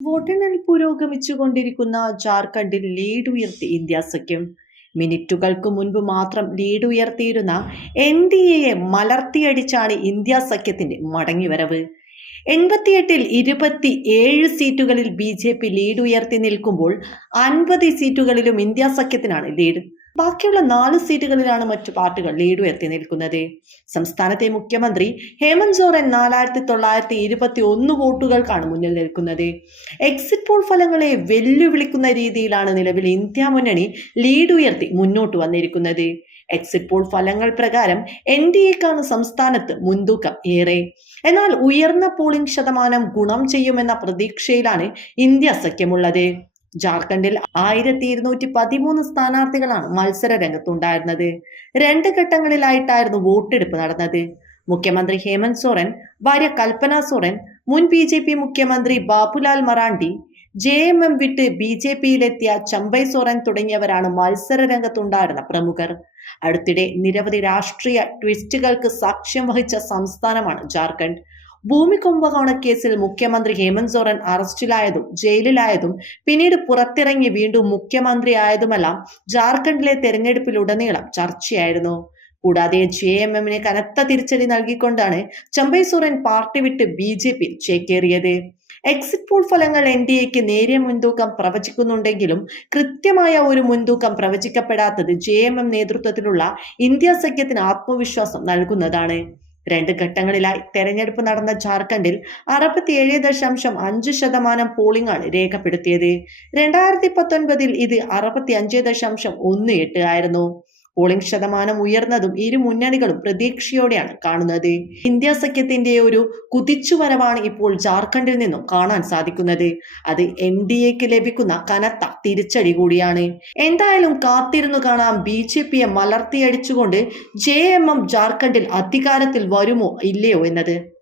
വോട്ടെണ്ണൽ പുരോഗമിച്ചുകൊണ്ടിരിക്കുന്ന ജാർഖണ്ഡിൽ ലീഡ് ഉയർത്തി ഇന്ത്യ സഖ്യം. മിനിറ്റുകൾക്ക് മുൻപ് മാത്രം ലീഡ് ഉയർത്തിയിരുന്ന എൻ ഡി എയെ മലർത്തിയടിച്ചാണ് ഇന്ത്യ സഖ്യത്തിന്റെ മടങ്ങിവരവ്. എൺപത്തിയെട്ടിൽ ഇരുപത്തി ഏഴ് സീറ്റുകളിൽ ബി ജെ പി ലീഡ് ഉയർത്തി നിൽക്കുമ്പോൾ അൻപത് സീറ്റുകളിലും ഇന്ത്യ സഖ്യത്തിനാണ് ലീഡ്. ബാക്കിയുള്ള നാല് സീറ്റുകളിലാണ് മറ്റു പാർട്ടികൾ ലീഡു എത്തി നിൽക്കുന്നത്. സംസ്ഥാനത്തെ മുഖ്യമന്ത്രി ഹേമന്ത് സോറൻ നാലായിരത്തി തൊള്ളായിരത്തി ഇരുപത്തി ഒന്ന് വോട്ടുകൾക്കാണ് മുന്നിൽ നിൽക്കുന്നത്. എക്സിറ്റ് പോൾ ഫലങ്ങളെ വെല്ലുവിളിക്കുന്ന രീതിയിലാണ് നിലവിൽ ഇന്ത്യ മുന്നണി ലീഡ് ഉയർത്തി മുന്നോട്ട് വന്നിരിക്കുന്നത്. എക്സിറ്റ് പോൾ ഫലങ്ങൾ പ്രകാരം എൻ ഡി എക്കാണ് സംസ്ഥാനത്ത് മുൻതൂക്കം ഏറെ. എന്നാൽ ഉയർന്ന പോളിംഗ് ശതമാനം ഗുണം ചെയ്യുമെന്ന പ്രതീക്ഷയിലാണ് ഇന്ത്യ സഖ്യമുള്ളത്. ജാർഖണ്ഡിൽ ആയിരത്തി ഇരുന്നൂറ്റി പതിമൂന്ന് സ്ഥാനാർത്ഥികളാണ് മത്സര രംഗത്തുണ്ടായിരുന്നത്. രണ്ട് ഘട്ടങ്ങളിലായിട്ടായിരുന്നു വോട്ടെടുപ്പ് നടന്നത്. മുഖ്യമന്ത്രി ഹേമന്ത് സോറൻ ഭാര്യ കൽപ്പന സോറൻ മുൻ ബി ജെ പി മുഖ്യമന്ത്രി Babulal Marandi J M M വിട്ട് ബി ജെ പിയിലെത്തിയ ചമ്പൈ സോറൻ തുടങ്ങിയവരാണ് മത്സര രംഗത്തുണ്ടായിരുന്ന പ്രമുഖർ. അടുത്തിടെ നിരവധി രാഷ്ട്രീയ ട്വിസ്റ്റുകൾക്ക് സാക്ഷ്യം വഹിച്ച സംസ്ഥാനമാണ് ജാർഖണ്ഡ്. ഭൂമി കുംഭകോണക്കേസിൽ മുഖ്യമന്ത്രി ഹേമന്ത് സോറൻ അറസ്റ്റിലായതും ജയിലിലായതും പിന്നീട് പുറത്തിറങ്ങി വീണ്ടും മുഖ്യമന്ത്രി ആയതുമെല്ലാം ജാർഖണ്ഡിലെ തെരഞ്ഞെടുപ്പിലുടനീളം ചർച്ചയായിരുന്നു. കൂടാതെ ജെ എം എമ്മിന് കനത്ത തിരിച്ചടി നൽകിക്കൊണ്ടാണ് ചമ്പൈ സോറൻ പാർട്ടി വിട്ട് ബി ജെ പി ചേക്കേറിയത്. എക്സിറ്റ് പോൾ ഫലങ്ങൾ എൻ ഡി എക്ക് നേരിയ മുൻതൂക്കം പ്രവചിക്കുന്നുണ്ടെങ്കിലും കൃത്യമായ ഒരു മുൻതൂക്കം പ്രവചിക്കപ്പെടാത്തത് ജെ എം എം നേതൃത്വത്തിലുള്ള ഇന്ത്യ സഖ്യത്തിന് ആത്മവിശ്വാസം നൽകുന്നതാണ്. രണ്ട് ഘട്ടങ്ങളിലായി തെരഞ്ഞെടുപ്പ് നടന്ന ജാർഖണ്ഡിൽ അറുപത്തിയേഴ് ദശാംശം അഞ്ച് ശതമാനം പോളിംഗ് ആണ് രേഖപ്പെടുത്തിയത്. രണ്ടായിരത്തി പത്തൊൻപതിൽ ഇത് അറുപത്തി അഞ്ച് ദശാംശം ഒന്ന് എട്ട് ആയിരുന്നു. പോളിംഗ് ശതമാനം ഉയർന്നതും ഇരു മുന്നണികളും പ്രതീക്ഷയോടെയാണ് കാണുന്നത്. ഇന്ത്യ സഖ്യത്തിന്റെ ഒരു കുതിച്ചുവരവാണ് ഇപ്പോൾ ജാർഖണ്ഡിൽ നിന്നും കാണാൻ സാധിക്കുന്നത്. അത് എൻ ഡി എക്ക് ലഭിക്കുന്ന കനത്ത തിരിച്ചടി കൂടിയാണ്. എന്തായാലും കാത്തിരുന്നു കാണാം ബി ജെ പിയെ മലർത്തിയടിച്ചുകൊണ്ട് ജെ എം എം ജാർഖണ്ഡിൽ അധികാരത്തിൽ വരുമോ ഇല്ലയോ എന്നത്.